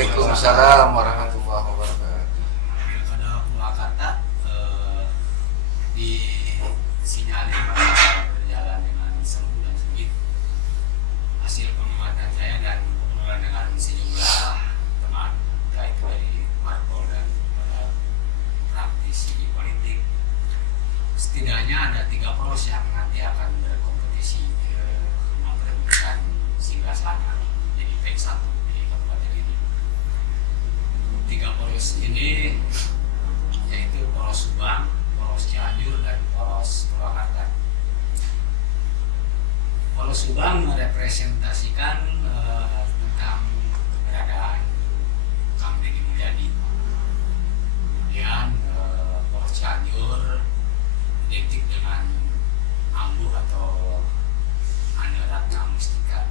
Waalaikumsalam warahmatullahi wabarakatuh. Pilkada Purwakarta disinyalir bahwa berjalan dengan seru dan sengit. Hasil pengamatan saya dan obrolan dengan sejumlah teman, baik dari parpol dan praktisi politik, setidaknya ada 3 poros yang nanti akan berkompetisi memperebutkan singgah sana jadi P1 di kabupaten ini. 3 poros ini yaitu poros Subang, poros Cianjur, dan poros Purwakarta. Poros Subang merepresentasikan tentang keberadaan Kang Deddy Mulyadi. Kemudian poros Cianjur identik dengan Ambu atau Ane Ratna Mustika.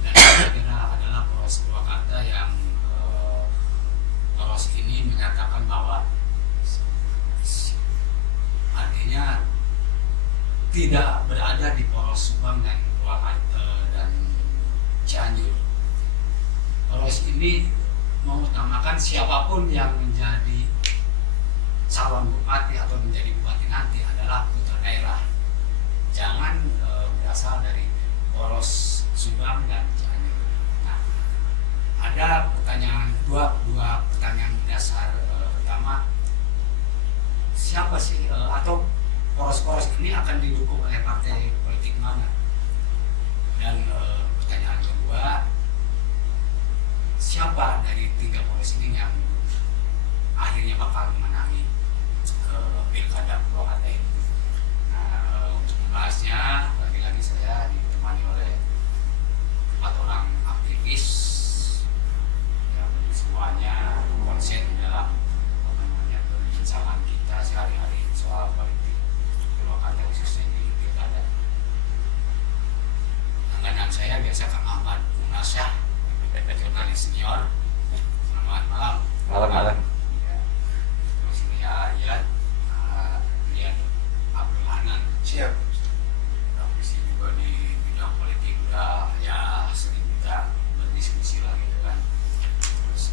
Dan kira adalah poros Purwakarta yang poros ini menyatakan bahwa artinya tidak berada di poros Subang dan Purwakarta dan Cianjur. Poros ini mengutamakan siapapun yang menjadi calon bupati atau menjadi bupati nanti adalah putra daerah. Jangan berasal dari poros Subang dan Cianjur. Nah, ada pertanyaan dua pertanyaan dasar. Pertama, siapa sih atau poros-poros ini akan didukung oleh partai politik mana? Dan pertanyaan kedua, siapa dari 3 poros ini yang akhirnya bakal memenangi pilkada Purwakarta ini? Nah, untuk membahasnya lagi-lagi saya ditemani oleh 4 orang aktivis yang semuanya konsen dalam perbincangan kita sehari-hari soal politik Purwakarta, khususnya di pilkada. Langganan saya biasa Kang Ahmad Munasyah, jurnalis senior. Selamat malam. Malam. Ya. Terus ini Ayat, kemudian Abdul Hanan. Siap. Praktisi juga di bidang politik, udah ya sering kita berdiskusi lah gitu kan. Terus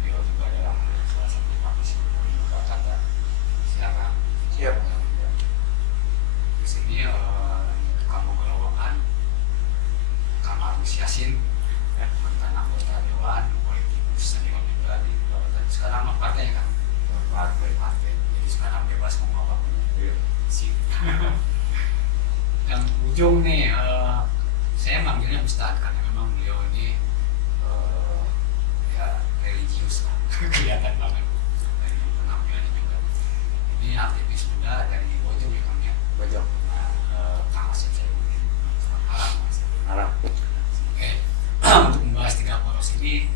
beliau juga adalah salah satu praktisi di Purwakarta sekarang. Siap. Di sini kamu kelompokkan Kang Agus Yasin, mantan anggota Dewan, politikus senior juga di Purwakarta. Sekarang apa partai kan? Partai. Jadi sekarang bebas ngomong apapun. Sip. Yang ujung nih, saya manggilnya Ustadz karena memang beliau ini ya religius lah, kelihatan banget dari penampilannya juga. Ini aktivis muda dari Bojong ya Kang ya. Bojong. Nah, Kang Asep saya mungkin. Selamat malam Mas. Malam. Oke, untuk membahas 3 poros ini,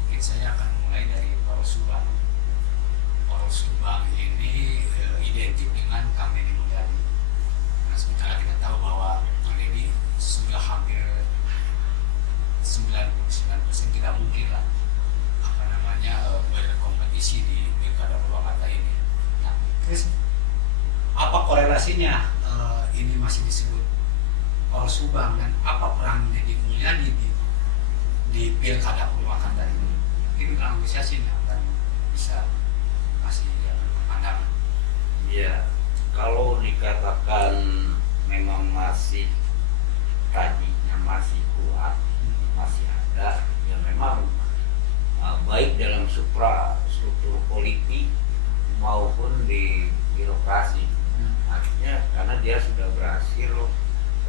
mungkin saya akan mulai dari poros Subang. Poros Subang ini identik dengan Kang Deddy Mulyadi. Nah, sementara kita tahu bahwa Kang Deddy sudah hampir 99% tidak mungkin lah berkompetisi di pilkada Purwakarta ini. Nah, terus apa korelasinya ini masih disebut poros Subang dan apa peran Deddy Mulyadi di pilkada Purwakarta ini? Mungkin Kang Agus Yasin akan bisa kasih pandangan. Iya, kalau dikatakan memang masih tadinya masih kuat, masih ada, ya memang baik dalam struktur politik maupun di birokrasi. Artinya karena dia sudah berhasil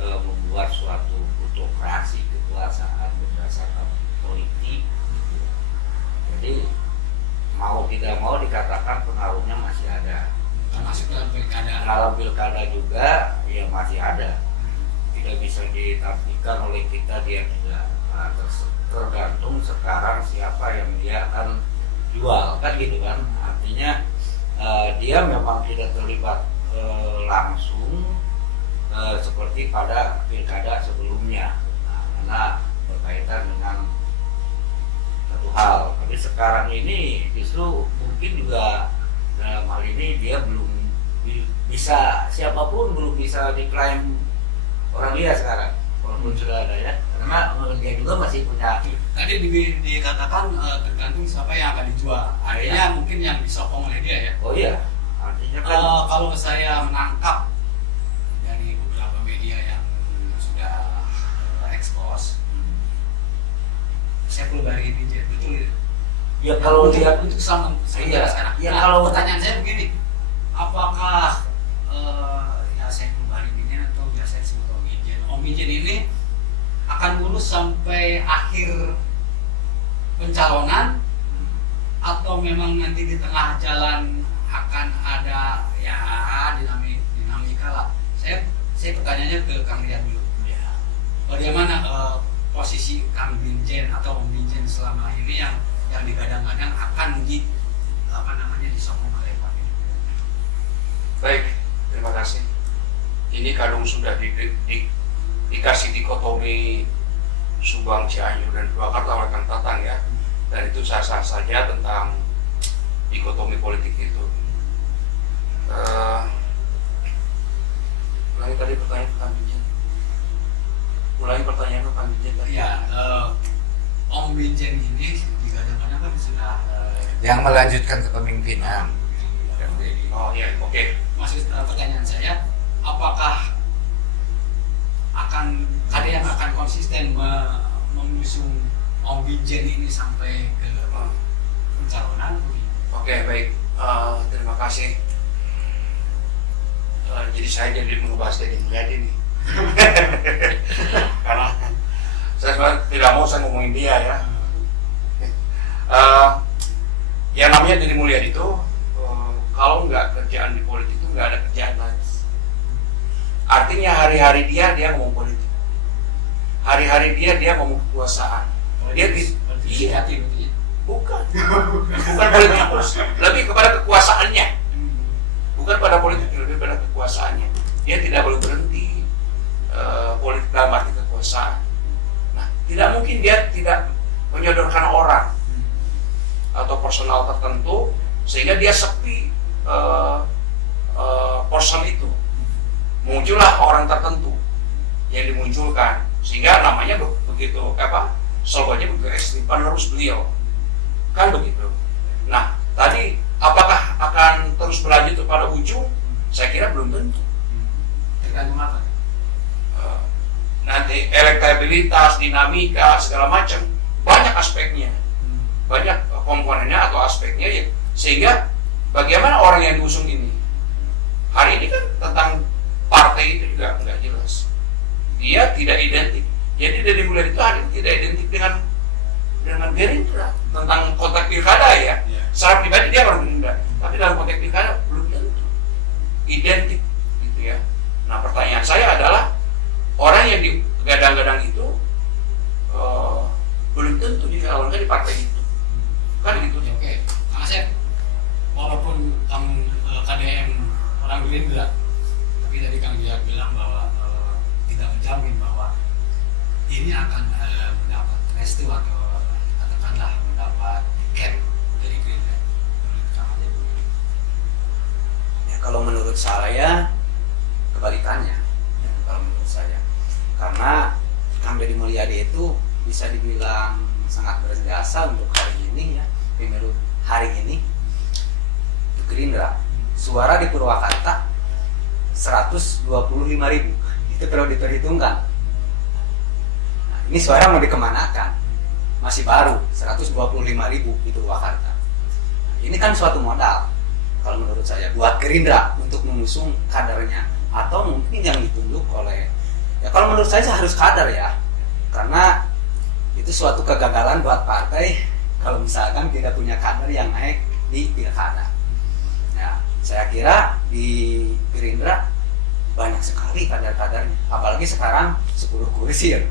membuat suatu plutokrasi kekuasaan berdasarkan politik. Jadi mau tidak mau dikatakan pengaruhnya masih ada. Termasuk dalam pilkada. Dalam pilkada juga ya masih ada. Tidak bisa ditafikan oleh kita, dia tidak. Nah, tergantung sekarang siapa yang dia akan jual kan gitu kan. Artinya dia memang tidak terlibat langsung seperti pada pilkada sebelumnya. Nah, karena berkaitan dengan satu hal. Tapi sekarang ini justru mungkin juga dalam hal ini dia belum bisa, siapapun belum bisa diklaim orang dia sekarang. walaupun sudah ada ya, karena dia juga masih punya. Tadi dikatakan tergantung siapa yang akan dijual. Artinya mungkin yang disokong oleh dia ya. Oh iya, artinya kan Kalau saya menangkap dari beberapa media yang sudah expose, saya perlu bagi izin, betul. ya kalau untuk, lihat untuk sama iya, sekarang. ya Nah, kalau pertanyaan saya begini, apakah ya saya perlu bagi izin atau biasa disebut Om Ijen ini akan lurus sampai akhir pencalonan atau memang nanti di tengah jalan akan ada ya dinamika lah. Saya pertanyaannya ke Kang Rian dulu. Ya. Bagaimana posisi Kang Binjen atau Om Binjen selama ini yang digadang-gadang akan disokong oleh Pak Binjen? Baik, terima kasih. Ini kadung sudah dikasih dikotomi Subang, Cianjur, dan Purwakarta oleh Kang Tatang ya. Dan itu sah-sah saja tentang dikotomi politik itu. Ulangi tadi pertanyaan Kang Binjen. Ulangi pertanyaan Kang Binjen tadi. Ya, Om Binjen ini digadang-gadang kan sudah yang melanjutkan kepemimpinan. Oh iya, oke. Maksud pertanyaan saya, apakah ada yang akan konsisten mengusung Om Binjen ini sampai ke pencalonan? Oke, baik. Terima kasih. Jadi saya jadi mengubah Deddy Mulyadi nih. Karena saya sebenarnya tidak mau saya ngomongin dia ya. Yang namanya Deddy Mulyadi itu kalau nggak kerjaan di politik itu nggak ada kerjaan lagi. Artinya hari-hari dia ngomong politik. Hari-hari dia ngomong kekuasaan. Dia iya, bukan politikus, lebih kepada kekuasaannya. Bukan pada politik, lebih pada kekuasaannya. Dia tidak boleh berhenti politik dalam arti kekuasaan. Nah, tidak mungkin dia tidak menyodorkan orang atau personal tertentu sehingga dia sepi person itu. Muncullah orang tertentu yang dimunculkan sehingga namanya begitu slogannya begitu ekstrim, penerus beliau kan begitu. Nah, tadi apakah akan terus berlanjut kepada ujung? Saya kira belum tentu. Tergantung apa? Nanti elektabilitas, dinamika, segala macam, banyak aspeknya, banyak komponennya atau aspeknya ya. Sehingga bagaimana orang yang diusung ini? Hari ini kan tentang partai itu juga nggak jelas. Dia tidak identik. Jadi dari mulai itu hari ini tidak identik dengan Gerindra tentang konteks pilkada ya. Secara pribadi dia orang Gerindra, tapi dalam konteks pilkada belum tentu identik gitu ya. Nah, pertanyaan saya adalah orang yang digadang-gadang itu belum tentu dicalonkan di partai itu, kan gitu. Oke, Kang Asep, walaupun KDM orang Gerindra, tapi tadi Kang Dia bilang bahwa tidak menjamin bahwa ini akan mendapat restu atau katakanlah mendapat tiket dari Gerindra. Ya, kalau menurut saya kebalikannya. Ya, kalau menurut saya, karena Kang Deddy Mulyadi itu bisa dibilang sangat berjasa untuk hari ini ya, pemilu hari ini untuk Gerindra. Suara di Purwakarta 125.000, itu perlu diperhitungkan. Nah, ini suara mau dikemanakan? Masih baru 125.000 di Purwakarta. Nah, ini kan suatu modal kalau menurut saya buat Gerindra untuk mengusung kadernya, atau mungkin yang ditunjuk oleh, ya kalau menurut saya harus kader ya, karena itu suatu kegagalan buat partai kalau misalkan tidak punya kader yang naik di pilkada. Ya, saya kira di Gerindra banyak sekali kader-kadernya, apalagi sekarang 10 kursi ya,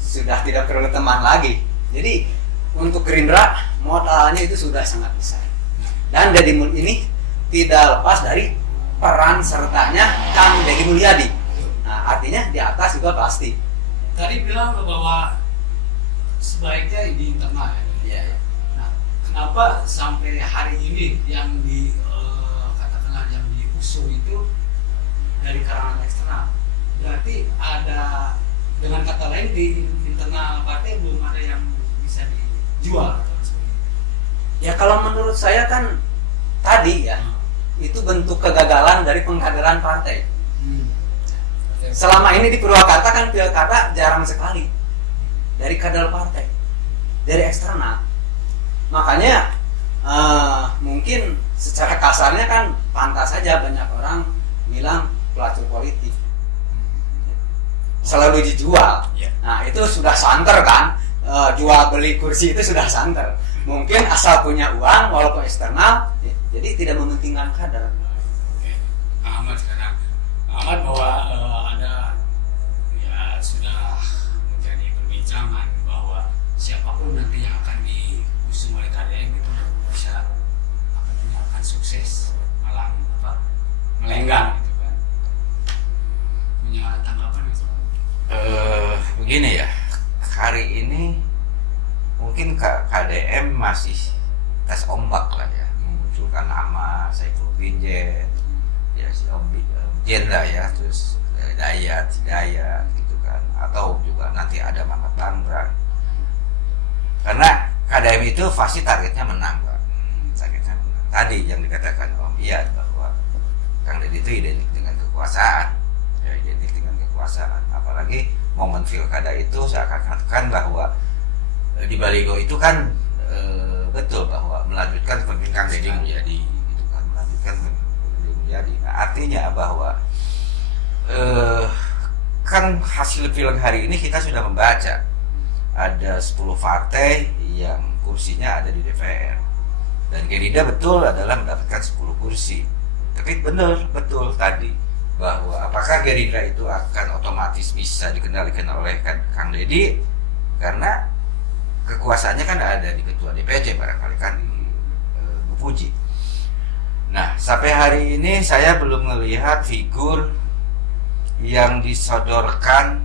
sudah tidak perlu teman lagi. Jadi untuk Gerindra modalnya itu sudah sangat besar, dan Deddy Mulyadi ini tidak lepas dari peran sertanya Kang Deddy Mulyadi. Nah, artinya di atas juga pasti. Tadi bilang bahwa sebaiknya di internal ya. Iya, ya. Nah, kenapa sampai hari ini yang katakanlah yang diusung itu dari kalangan eksternal? Berarti ada dengan kata lain di internal partai belum ada yang bisa dijual atau seperti itu. Ya kalau menurut saya kan tadi ya itu bentuk kegagalan dari pengkaderan partai. Selama ini di Purwakarta kan pilkada jarang sekali dari kader partai, dari eksternal. Makanya mungkin secara kasarnya kan pantas saja banyak orang bilang pelacur politik selalu dijual. Nah itu sudah santer kan, jual beli kursi itu sudah santer. Mungkin asal punya uang walaupun eksternal, jadi tidak mementingkan kader. Ahmad sekarang, Ahmad bahwa ada ya sudah menjadi perbincangan bahwa siapapun nanti yang akan diusung oleh KDM itu bisa akan sukses, malah melenggang gitu kan. Punya tanggapan itu? Begini ya, hari ini mungkin KDM masih tes ombak lah ya, memunculkan nama Saiful Binjen, ya si Om Jen lah ya, terus Dayat gitu kan, atau juga nanti ada Mamat Bangbrang. Karena KDM itu pasti targetnya menang, Pak. Targetnya menang. Tadi yang dikatakan Om Iyad bahwa Kang Deddy itu identik dengan kekuasaan, ya identik dengan kekuasaan. Apalagi momen pilkada itu saya akan katakan bahwa di Baligo itu kan betul bahwa melanjutkan pemimpinan Deddy Mulyadi, gitu kan, melanjutkan Deddy Mulyadi. Nah, artinya bahwa kan hasil pilek hari ini kita sudah membaca ada 10 partai yang kursinya ada di DPR, dan Gerindra betul adalah mendapatkan 10 kursi. Tapi betul tadi bahwa apakah Gerindra itu akan otomatis bisa dikendalikan oleh Kang Deddy, karena kekuasaannya kan ada di ketua DPC barangkali kan di Bu Puji. Nah sampai hari ini saya belum melihat figur yang disodorkan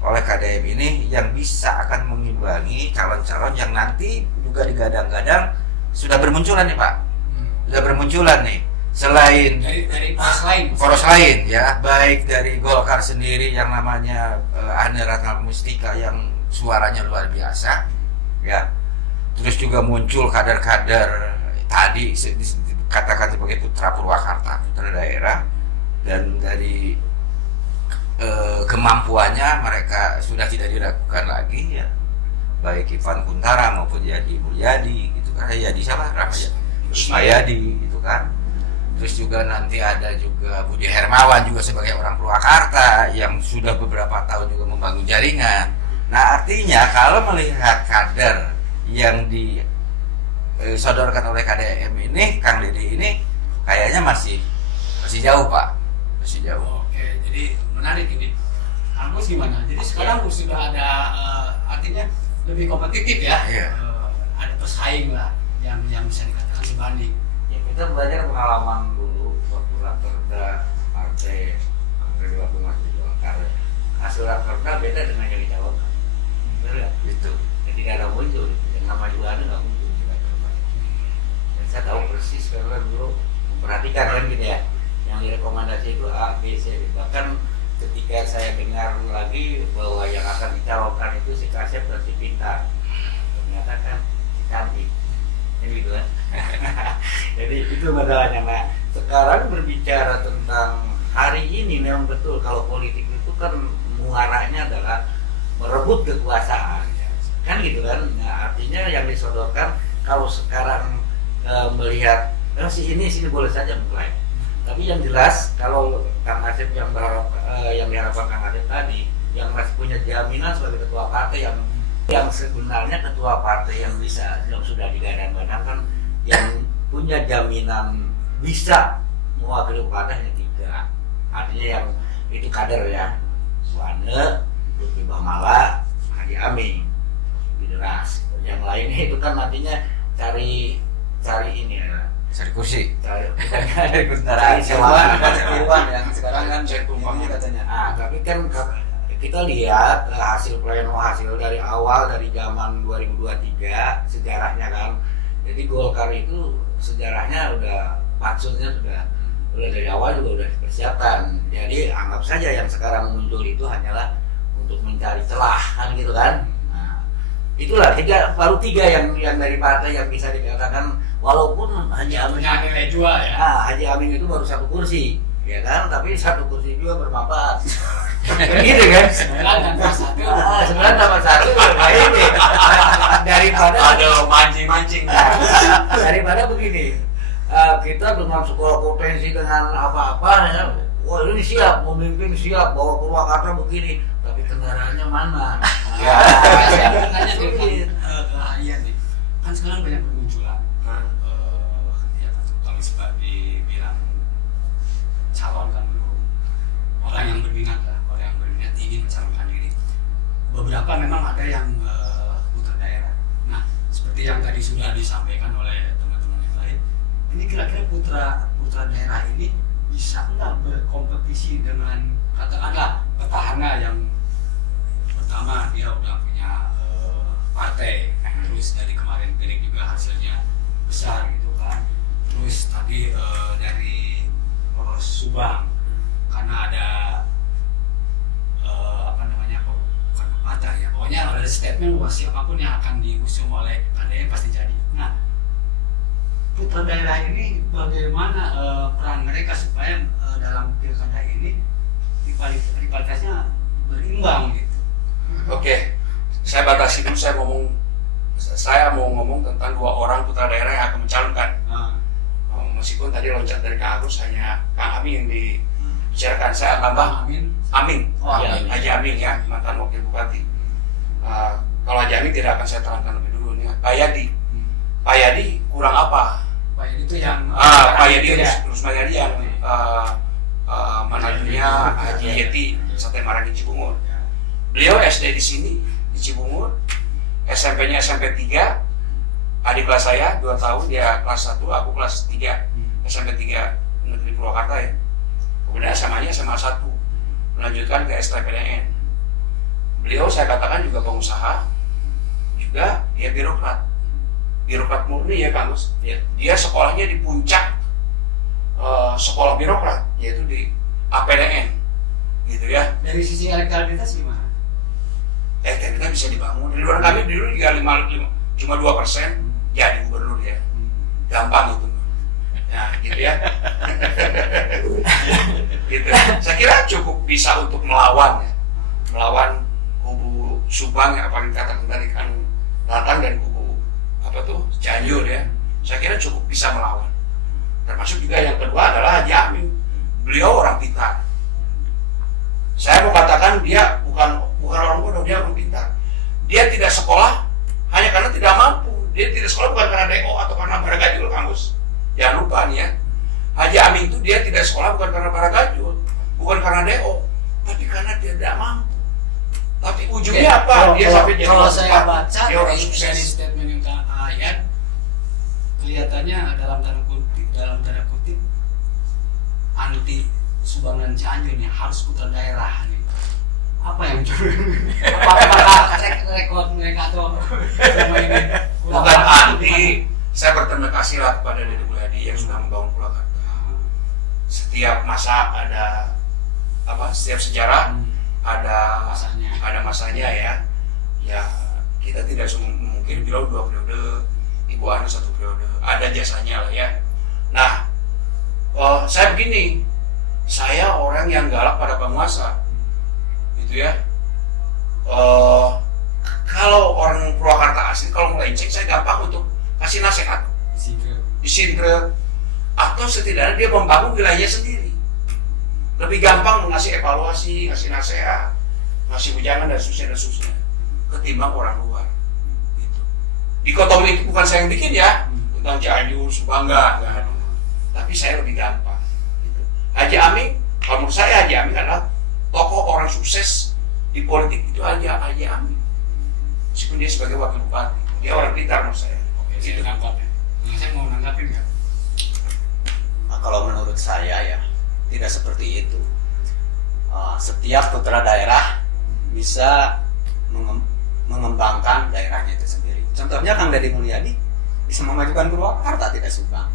oleh KDM ini yang bisa akan mengimbangi calon-calon yang nanti juga digadang-gadang sudah bermunculan nih Pak, sudah bermunculan nih. Selain dari poros lain ya, baik dari Golkar sendiri yang namanya Ane Ratna Mustika yang suaranya luar biasa ya, terus juga muncul kader-kader tadi katakan sebagai putra Purwakarta, putra daerah, dan dari kemampuannya mereka sudah tidak diragukan lagi ya, baik Ivan Kuntara maupun Yadi Mulyadi gitu kan, Yadi siapa? Ismayadi gitu kan. Terus juga nanti ada juga Budi Hermawan juga sebagai orang Purwakarta yang sudah beberapa tahun juga membangun jaringan. Nah artinya kalau melihat kader yang disodorkan oleh KDM ini, Kang Deddy ini kayaknya masih jauh Pak, masih jauh. Oke, jadi menarik ini. Agus gimana? Jadi sekarang sudah ada artinya lebih kompetitif ya. Iya. Ada pesaing lah yang bisa dikatakan sebanding. Kita belajar pengalaman dulu waktu Rakerda partai waktu masih Golkar. Hasil Rakerda beda dengan yang dicalonkan. Betul ya? Itu. Ketika ada muncul, yang nama juga ada nggak muncul di Rakerda. Dan saya tahu persis karena dulu memperhatikan kan gitu ya. Yang direkomendasi itu A, B, C. Bahkan ketika saya dengar lagi bahwa yang akan dicalonkan itu si Kasep dan si Pintar, ternyata kan si Cantik. Gitu kan. Jadi itu masalahnya. Nah sekarang berbicara tentang hari ini memang betul kalau politik itu kan muaranya adalah merebut kekuasaan kan gitu kan. Nah artinya yang disodorkan kalau sekarang melihat sini boleh saja mulai, tapi yang jelas kalau Kang Asep yang diharapkan Kang Asep tadi yang masih punya jaminan sebagai ketua partai yang sebenarnya ketua partai yang sudah digadang-gadangkan yang punya jaminan bisa mewakili partai hanya 3. Artinya yang itu kader ya, Suwane, Lutfi Bamala, Hadi Amin, Bideras. Yang lainnya itu kan nantinya cari ini ya, cari kursi, cari Irwan yang sekarang kan ini katanya. Nah, tapi kan kita lihat hasil pleno hasil dari awal dari zaman 2023 sejarahnya kan. Jadi Golkar itu sejarahnya maksudnya sudah dari awal juga sudah dipersiapkan. Jadi anggap saja yang sekarang muncul itu hanyalah untuk mencari celah kan gitu kan. Nah, itulah baru tiga yang dari partai yang bisa dikatakan walaupun Haji Amin punya nilai jual ya. Haji Amin itu baru 1 kursi ya kan, tapi 1 kursi juga bermanfaat. Gitu kan? 9 tambah 1. 9 tambah 1 ini daripada ada mancing-mancing. daripada begini. Kita dengan sekolah potensi dengan apa-apa ya, wah ini siap, memimpin siap, bawa Purwakarta begini, tapi kendaraannya mana? Ya, saya mau tanya ke Ayan nih, kan sekarang banyak bermunculan, ya kalau sebab dibilang calon kan belum, orang yang berminat lah, orang yang berminat ingin mencalonkan diri. Beberapa memang ada yang putra daerah. Nah, seperti yang tadi sudah disampaikan oleh teman-teman yang lain, ini kira-kira putra daerah ini bisa nggak berkompetisi dengan katakanlah petahana yang pertama dia udah punya partai, terus dari kemarin pilih juga hasilnya besar gitu kan, terus tadi dari Subang karena ada apa namanya bukan pepatah ya, pokoknya ada statement bahwa siapapun yang akan diusung oleh KDI pasti jadi. Nah, putra daerah ini bagaimana peran mereka supaya dalam pilkada ini rivalitasnya berimbang gitu. Oke, saya batasi dulu. Saya mau ngomong tentang 2 orang putra daerah yang akan mencalonkan. Meskipun tadi loncat dari Kang Agus hanya Kang Amin yang dibicarakan, saya tambah Amin. Haji Amin ya, mantan wakil bupati. Kalau Haji Amin tidak akan saya terangkan lebih dulu nih. Pak Yadi kurang apa? Pak Yadi itu yang Pak Yadi Rusmayadi yang menantunya Haji Yeti Sate Marangi Cibungur. Beliau SD di sini di Cibungur, SMP-nya SMP 3. Adik kelas saya 2 tahun, dia kelas 1, aku kelas 3, SMP 3 Negeri Purwakarta ya. Kemudian SMA-nya SMA 1, melanjutkan ke STPDN. Beliau saya katakan juga pengusaha, juga dia birokrat murni ya Kang Gus. Dia sekolahnya di puncak sekolah birokrat, yaitu di APDN, gitu ya. Dari sisi elektabilitas gimana? Elektabilitas bisa dibangun. Di luar kami dulu juga 5, cuma 2%. Jadi gubernur ya, gampang itu, nah gitu ya. Gitu. Saya kira cukup bisa untuk melawan kubu Subang yang paling katakan tadi kan datang dari kubu Cianjur ya. Saya kira cukup bisa melawan. Termasuk juga yang kedua adalah Haji Amin. Beliau orang pintar. Saya mau katakan dia bukan orang bodoh, dia orang pintar. Dia tidak sekolah hanya karena tidak mampu. Dia tidak sekolah bukan karena DO atau karena Baragajul, Kang Gus. Jangan lupa nih ya. Haji Amin itu dia tidak sekolah bukan karena Baragajul, bukan karena DO, tapi karena dia tidak mampu. Tapi ujungnya apa? Dia sampai jadi kalau saya baca dia orang dari sukses. statement yang Ayan, kelihatannya dalam tanda kutip anti Subang dan Cianjur nih, harus putra daerah nih. Apa yang apakah rekor mereka atau selama ini Bukan anti, saya berterima kasih lah kepada Deddy Mulyadi yang sudah membangun Purwakarta. Setiap masa ada setiap sejarah ada masanya ya. Ya kita tidak mungkin bilang 2 periode, Ibu Ani 1 periode, ada jasanya lah ya. Nah, saya begini, saya orang yang galak pada penguasa, gitu ya. Kalau orang Purwakarta asli, kalau melenceng saya gampang untuk kasih nasihat, disinter, atau setidaknya dia membangun wilayahnya sendiri. Lebih gampang mengasih evaluasi, ngasih nasihat, ngasih ujangan dan seterusnya, ketimbang orang luar. Gitu. Dikotomi itu bukan saya yang bikin ya, tentang Cianjur, Subang enggak ada. Tapi saya lebih gampang. Gitu. Haji Amin, kalau menurut saya Haji Amin adalah tokoh orang sukses di politik itu Haji Amin. Meskipun dia sebagai wakil bupati, dia orang pintar menurut saya. Oke, saya nangkap ya. Saya mau nanggapin ya. Nah, kalau menurut saya ya tidak seperti itu. Setiap putra daerah bisa mengembangkan daerahnya itu sendiri. Contohnya Kang Deddy Mulyadi bisa memajukan Purwakarta, tidak Subang.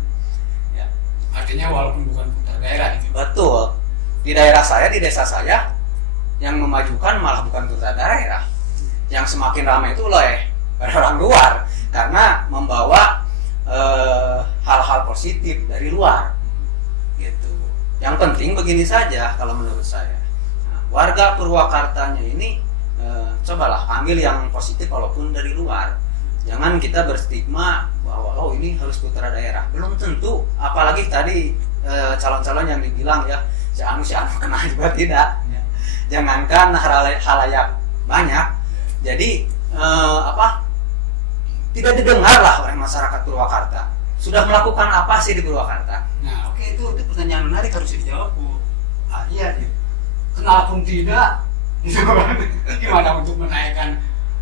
Ya. Artinya walaupun bukan putra daerah gitu. Betul. Di daerah saya, di desa saya, yang memajukan malah bukan putra daerah. Yang semakin ramai itu oleh orang luar karena membawa hal-hal positif dari luar gitu. Yang penting begini saja kalau menurut saya, nah, warga Purwakartanya ini cobalah ambil yang positif walaupun dari luar. Jangan kita berstigma bahwa oh ini harus putra daerah. Belum tentu, apalagi tadi calon-calon yang dibilang ya si anu kena juga tidak. Jangankan halayak banyak, jadi tidak didengar lah oleh masyarakat Purwakarta. Sudah melakukan apa sih di Purwakarta? Nah, oke, itu pertanyaan menarik harus dijawab, Bu. Iya, kenal pun tidak. Gimana untuk menaikkan?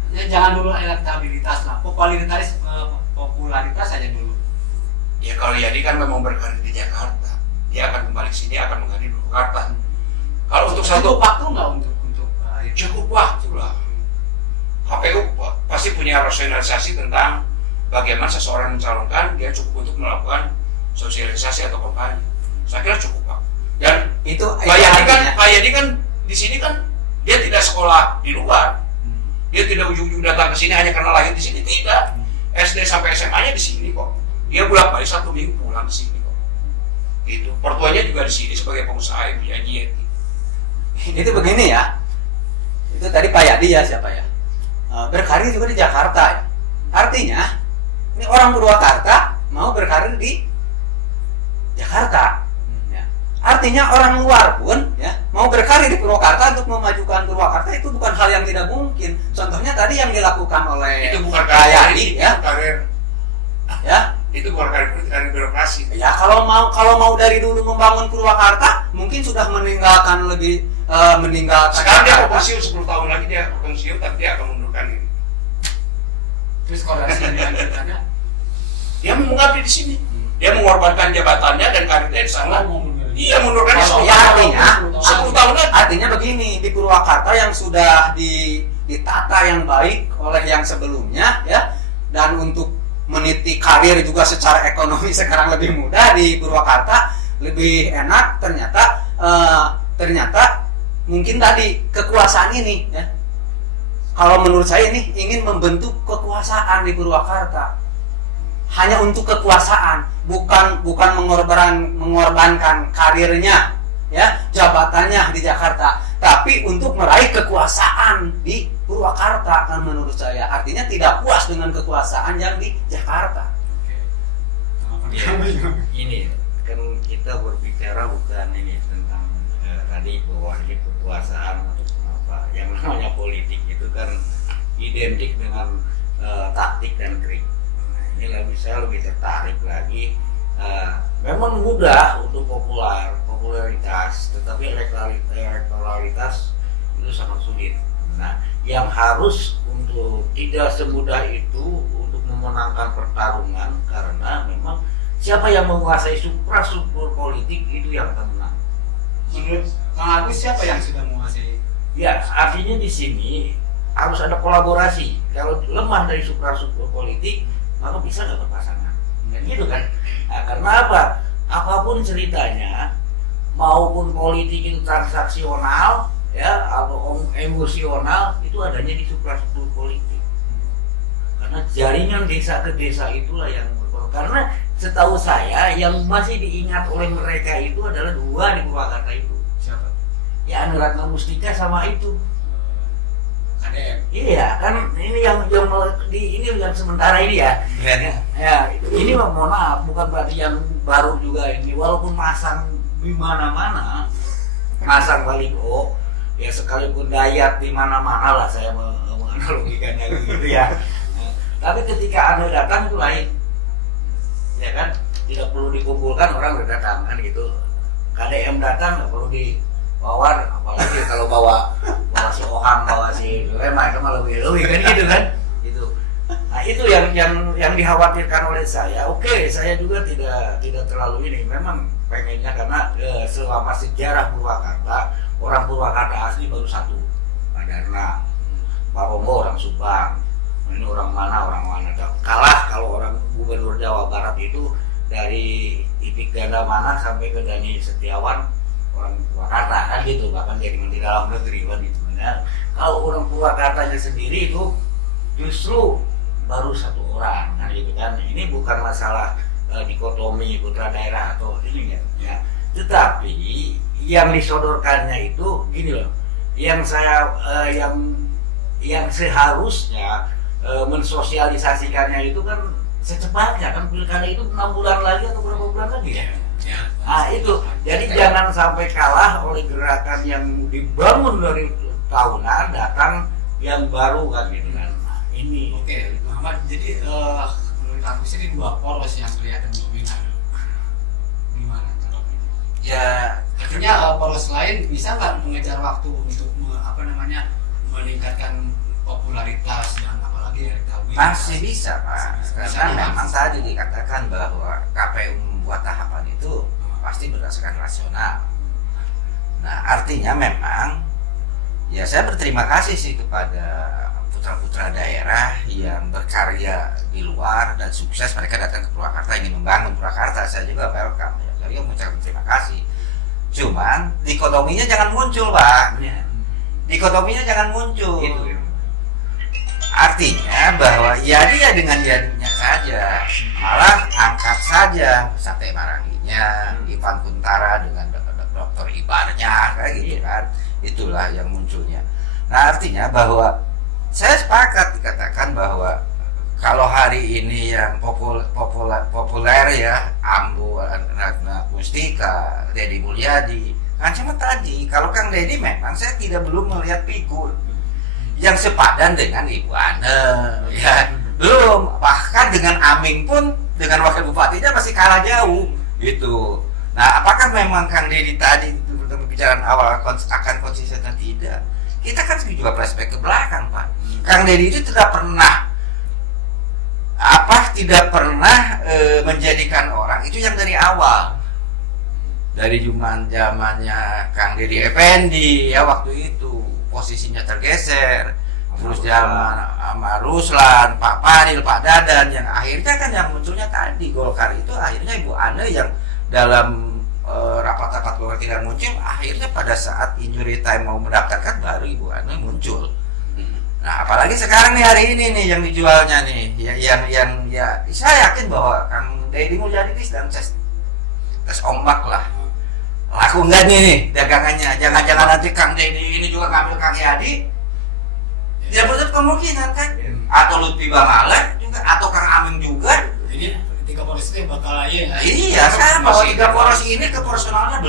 Ya jangan dulu elektabilitas lah, popularitas saja dulu. Ya kalau Yadi kan memang berkarir di Jakarta, dia akan kembali sini, akan menggali di Purwakarta. Kalau untuk satu waktu nggak untuk cukup waktu lah. KPU pasti punya rasionalisasi tentang bagaimana seseorang mencalonkan, dia cukup untuk melakukan sosialisasi atau kampanye. Saya kira cukup Pak. Dan itu Pak Yadi kan di sini kan dia tidak sekolah di luar, dia tidak ujung-ujung datang ke sini hanya karena lahir di sini, tidak. SD sampai SMA-nya di sini kok. Dia bolak-balik 1 minggu pulang ke sini kok. Itu pertuanya juga di sini sebagai pengusaha yang punya Yeti. Itu begini ya. Itu tadi Pak Yadi ya siapa ya? Berkarir juga di Jakarta ya. Artinya ini orang Purwakarta mau berkarir di Jakarta ya. Artinya orang luar pun ya mau berkarir di Purwakarta untuk memajukan Purwakarta itu bukan hal yang tidak mungkin. Contohnya tadi yang dilakukan oleh itu bukan Pak Yadi ya. Ya, itu bukan karir politik, karir birokrasi. Ya kalau mau dari dulu membangun Purwakarta mungkin sudah meninggalkan sekarang dia pensiun 10 tahun lagi dia pensiun, tapi dia akan mundurkan ini. Terus korelasi dengan pilkada? Dia mau mengabdi di sini. Dia mengorbankan jabatannya dan karirnya di sana. Iya, mundurkan di sana. Ya, artinya 10 tahun lagi. Artinya begini, di Purwakarta yang sudah ditata yang baik oleh yang sebelumnya ya, dan untuk meniti karir juga secara ekonomi sekarang lebih mudah di Purwakarta, lebih enak ternyata mungkin tadi kekuasaan ini ya. Kalau menurut saya ini ingin membentuk kekuasaan di Purwakarta. Hanya untuk kekuasaan, bukan mengorbankan karirnya ya, jabatannya di Jakarta, tapi untuk meraih kekuasaan di Purwakarta kan menurut saya. Artinya tidak puas dengan kekuasaan yang di Jakarta. Ya, ini kan kita berbicara bukan ini tentang tadi bahwa ini kekuasaan atau apa. Yang namanya politik itu kan identik dengan taktik dan trik. Nah, ini saya lebih tertarik lagi. Memang mudah untuk popularitas, tetapi elektoralitas itu sangat sulit. Nah, yang harus untuk tidak semudah itu untuk memenangkan pertarungan, karena memang siapa yang menguasai struktur politik itu yang akan menang. Menurut Kang Agus siapa yang sudah menguasai? Ya, artinya di sini harus ada kolaborasi. Kalau lemah dari struktur politik, maka bisa nggak berpasangan. Dan gitu kan? Nah, karena apa? Apapun ceritanya, maupun politik itu transaksional, ya, atau emosional, itu adanya di struktur politik. Karena jaringan desa ke desa itulah yang karena setahu saya yang masih diingat oleh mereka itu adalah 2 di Purwakarta itu. Siapa? Ya, Anu Ratna Mustika sama itu. KDM. Iya, kan ini yang yang sementara ini ya. Ya, ini mohon maaf, bukan berarti yang baru juga ini. Walaupun masang di mana-mana, masang baliho, ya sekalipun dayat di mana-mana lah saya menganalogikannya gitu ya. Tapi ketika Anu datang itu lain. Ya kan, tidak perlu dikumpulkan, orang udah datang kan gitu. KDM datang nggak perlu dibawar, apalagi kalau bawa si Ohang, bawa si Lema itu malah lebih kan gitu kan gitu. Nah itu yang dikhawatirkan oleh saya. Oke, saya juga tidak terlalu ini, memang pengennya karena selama sejarah Purwakarta, orang Purwakarta asli baru 1, Pak Darna, Pak Romo orang Subang. Ini orang mana kalah kalau orang gubernur Jawa Barat itu dari Ipik Ganda Mana sampai ke Dani Setiawan orang Purwakarta kan gitu, bahkan jadi Menteri Dalam Negeri kan gitu. Nah, kalau orang Purwakartanya sendiri itu justru baru 1 orang kan gitu kan. Ini bukan masalah dikotomi putra daerah atau ini ya. Tetapi yang disodorkannya itu gini loh, yang saya yang seharusnya mensosialisasikannya itu kan secepatnya kan, pilkada itu 6 bulan lagi atau berapa bulan lagi ya. Nah itu, jadi jangan sampai kalah oleh gerakan yang dibangun dari tahunan, datang yang baru kan gitu kan. Nah, ini. Oke, Muhammad. Jadi menurut aku sih 2 poros yang kelihatan dominan. Gimana kalau ini? Ya, artinya poros lain bisa nggak mengejar waktu untuk meningkatkan popularitas dan apalagi elektabilitas? masih bisa Pak, karena memang tadi dikatakan bahwa KPU membuat tahapan itu pasti berdasarkan rasional. Nah artinya memang ya saya berterima kasih sih kepada putra-putra daerah yang berkarya di luar dan sukses, mereka datang ke Purwakarta ingin membangun Purwakarta, saya juga welcome ya, jadi mengucapkan terima kasih. Cuman dikotominya jangan muncul Pak, dikotominya jangan muncul. Itu ya. Artinya bahwa ya dia dengan jadinya saja, malah angkat saja Sate Maranginya, Ivan Kuntara dengan Dr. Ibarnya kayak gitu kan. Itulah yang munculnya. Nah artinya bahwa saya sepakat dikatakan bahwa kalau hari ini yang populer ya Ambu, Ratna Mustika, Deddy Mulyadi, kan cuma tadi kalau Kang Deddy memang saya belum melihat figur yang sepadan dengan Ibu Ane, ya belum, bahkan dengan Aming pun dengan wakil bupatinya masih kalah jauh gitu. Nah apakah memang Kang Deddy tadi pembicaraan awal akan konsisten atau tidak? Kita kan juga flashback ke belakang Pak. Kang Deddy itu tidak pernah menjadikan orang itu yang dari awal, dari zamannya Kang Deddy Effendi ya waktu itu posisinya tergeser, terus zaman sama Ruslan, Pak Fadil, Pak Dadan, yang akhirnya kan yang munculnya tadi Golkar itu akhirnya Ibu Ane yang dalam rapat-rapat Golkar tidak muncul, akhirnya pada saat injury time mau mendaftarkan baru Ibu Ane muncul. Nah apalagi sekarang nih hari ini nih yang dijualnya nih, yang ya saya yakin bahwa Kang Deddy Mulyadi sedang tes ombak lah. Laku enggak nih dagangannya, jangan-jangan nanti Kang Deddy ini juga ngambil Kang Yadi, ya berarti kemungkinan kan, atau Lutfi Bangala juga, atau Kang Aming juga. Jadi 3 poros itu bakal aja. Iya sama, bahwa 3 poros ini ke proporsionalnya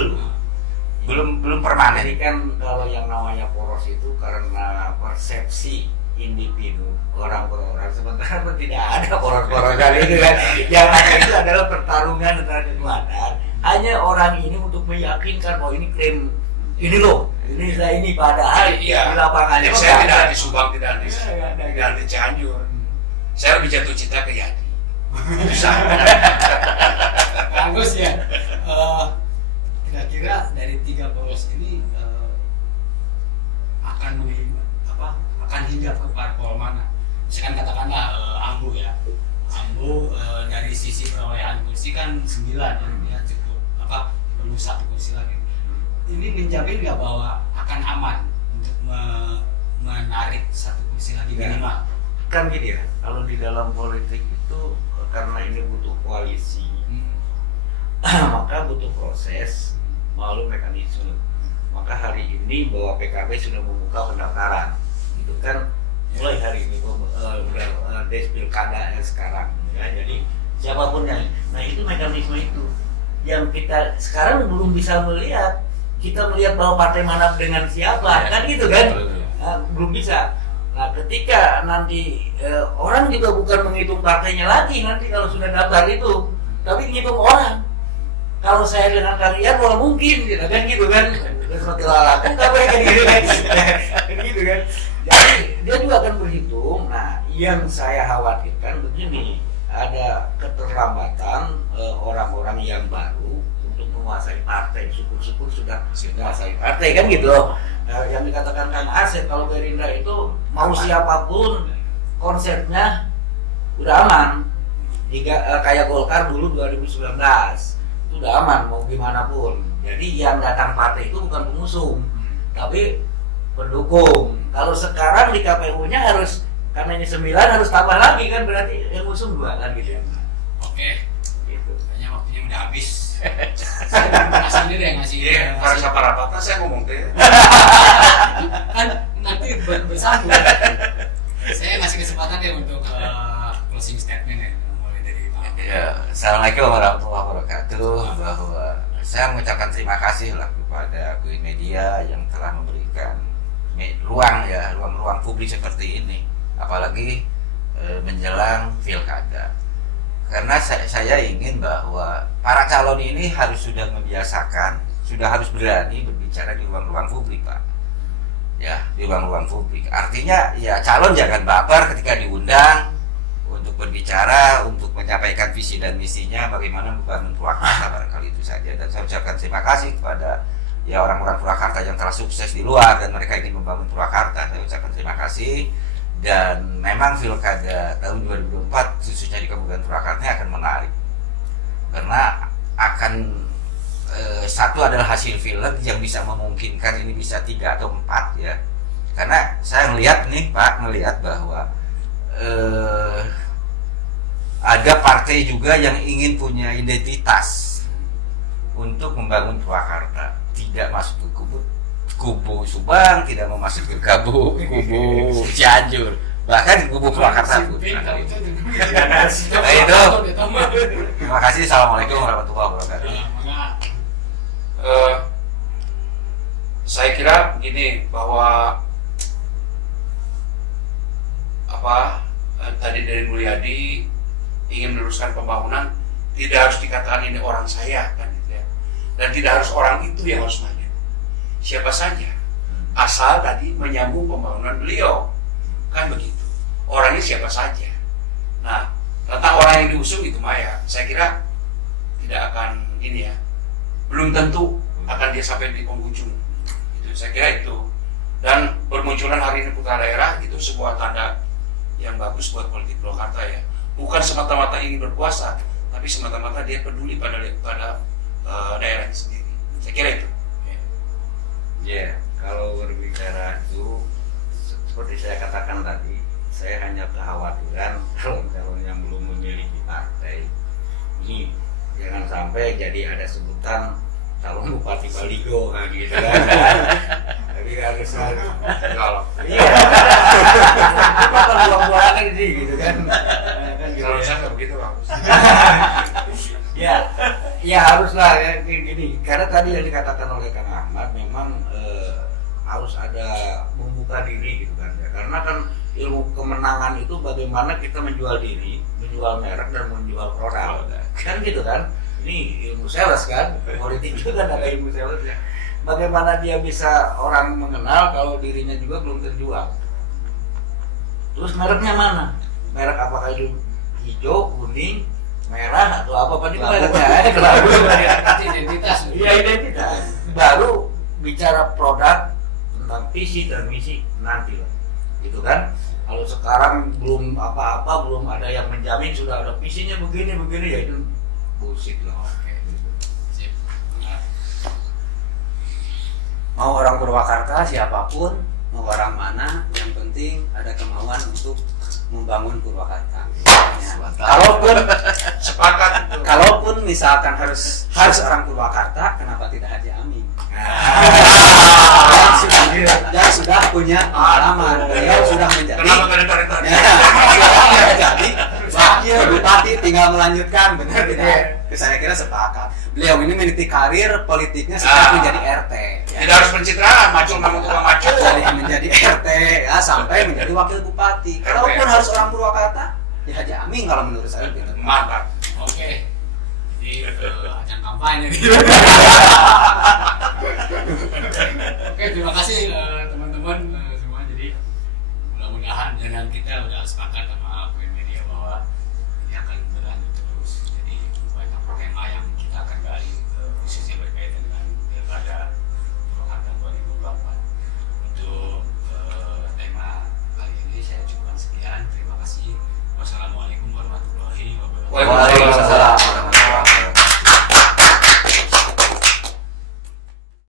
belum permanen. Jadi kan kalau yang namanya poros itu karena persepsi individu orang per orang, sementara tidak ada poros-poros kali itu kan. Yang ada itu adalah pertarungan antara kekuatan. Hanya orang ini untuk meyakinkan bahwa ini klaim ini loh, ini saya ini, padahal di lapangannya saya tidak di Subang, tidak di Cianjur. Saya lebih jatuh cinta ke Yadi. Bagus ya. Kira-kira dari 3 poros ini akan hinggap ke parpol mana? Misalkan katakanlah Ambu ya. Ambu dari sisi perolehan kursi kan 9 ya, cukup perlu 1 kursi lagi. Ini menjamin nggak bahwa akan aman untuk menarik 1 kursi lagi minimal? Kan gitu ya, kalau di dalam politik itu karena ini butuh koalisi, maka butuh proses melalui mekanisme. Maka hari ini bahwa PKB sudah membuka pendaftaran, itu kan mulai hari ini des pilkada sekarang ya, jadi siapapun yang, nah itu mekanisme itu yang kita sekarang belum bisa melihat. Kita melihat bahwa partai mana dengan siapa kan gitu kan, belum bisa. Nah ketika nanti orang juga bukan menghitung partainya lagi nanti kalau sudah daftar itu, tapi menghitung orang. Kalau saya dengan kalian wah mungkin gitu kan seperti lalaku kapan kan gitu kan gitu kan. Jadi dia juga akan berhitung. Nah yang saya khawatirkan begini, ada keterlambatan orang-orang yang baru untuk menguasai partai. Syukur-syukur sudah menguasai partai kan gitu loh. Yang dikatakan Kang Asep, kalau Gerindra itu mau siapapun konsepnya udah aman. Kayak Golkar dulu 2019 itu udah aman, mau gimana pun Jadi yang datang partai itu bukan pengusung, tapi pendukung. Kalau sekarang di KPU-nya harus, karena ini 9 harus tambah lagi kan, berarti yang usung 2 kan gitu. Oke, Gitu. kayaknya waktunya udah habis. Saya ngasih sendiri ya ngasih. Para siapa rapat saya ngomong teh. Kan nanti bersambung. Saya ngasih kesempatan ya untuk closing statement ya, mulai dari Pak. Ya, Assalamualaikum warahmatullahi wabarakatuh. Bahwa saya mengucapkan terima kasih lah kepada Queen Media yang telah memberikan ruang publik seperti ini, apalagi menjelang pilkada. Karena saya ingin bahwa para calon ini sudah harus berani berbicara di ruang-ruang publik, Pak. Ya, di ruang-ruang publik. Artinya ya calon jangan baper ketika diundang untuk berbicara, untuk menyampaikan visi dan misinya bagaimana membangun Purwakarta, barangkali itu saja. Dan saya ucapkan terima kasih kepada ya orang-orang Purwakarta yang telah sukses di luar dan mereka ingin membangun Purwakarta. Saya ucapkan terima kasih. Dan memang pilkada tahun 2024 khususnya di Kabupaten Purwakarta akan menarik karena akan satu adalah hasil film yang bisa memungkinkan ini bisa 3 atau 4 ya. Karena saya melihat nih Pak, melihat bahwa ada partai juga yang ingin punya identitas untuk membangun Purwakarta, tidak masuk ke kubu Subang, tidak mau masuk ke kubu Cianjur, bahkan kubu Purwakarta pun. Nah, itu. Terima kasih. Assalamualaikum warahmatullahi wabarakatuh. Saya kira begini bahwa tadi dari Mulyadi ingin meluruskan pembangunan, tidak harus dikatakan ini orang saya kan gitu ya, dan tidak harus orang itu yang harus maju, siapa saja asal tadi menyambung pembangunan beliau kan begitu, orangnya siapa saja. Nah tentang orang yang diusung itu Maya, saya kira tidak akan ini ya, belum tentu akan dia sampai di penghujung itu, saya kira itu. Dan bermunculan hari ini putra daerah itu sebuah tanda yang bagus buat politik Purwakarta ya, bukan semata-mata ingin berkuasa, tapi semata-mata dia peduli pada daerahnya sendiri. Saya kira itu. Ya, kalau berbicara itu seperti saya katakan tadi, saya hanya kekhawatiran calon-calon yang belum memiliki partai ini jangan sampai jadi ada sebutan calon bupati Baligo kan gitu kan. Tapi harus Kalau iya. Apa buang-buangan sih gitu kan. kalau saya nggak begitu bagus. Ya haruslah ya gini. Karena tadi yang dikatakan oleh Kang Ahmad memang harus ada membuka diri gitu kan. Karena kan ilmu kemenangan itu bagaimana kita menjual diri, menjual merek dan menjual produk. Kan gitu kan. Ini ilmu sales kan, politik juga kan ada ilmu sales ya. Bagaimana dia bisa orang mengenal kalau dirinya juga belum terjual. Terus mereknya mana? Merek apakah itu hijau, kuning, merah atau apa itu mereknya? Identitas. Iya identitas. Baru bicara produk tentang visi dan misi nanti lah, gitu kan? Kalau sekarang belum apa-apa, belum ada yang menjamin sudah ada visinya begini ya itu bullshit lah. Oke. Sip. Mau orang Purwakarta siapapun, mau orang mana, yang penting ada kemauan untuk membangun Purwakarta. Ya. Kalaupun misalkan harus orang Purwakarta, kenapa tidak Haji Amin? Yang sudah punya pengalaman, beliau sudah menjadi jadi wakil bupati, tinggal melanjutkan, benar tidak? Saya kira sepakat. Beliau ini meniti karir politiknya sejak menjadi RT. Tidak harus pencitraan, macul memang tukang macul. Jadi menjadi RT ya sampai menjadi wakil bupati. Kalaupun harus orang Purwakarta, ya Haji Amin kalau menurut saya gitu. Mantap. Oke. Jadi ajang kampanye. Oke, terima kasih teman-teman semua. Jadi mudah-mudahan dengan kita udah sepakat sama Queen Media bahwa ini akan berlanjut terus. Jadi banyak tema yang kita akan gali khususnya berkaitan dengan pilkada Purwakarta 2024. Untuk tema kali ini saya cukupkan sekian. Terima kasih. Wassalamualaikum warahmatullahi wabarakatuh. Waalaikumsalam.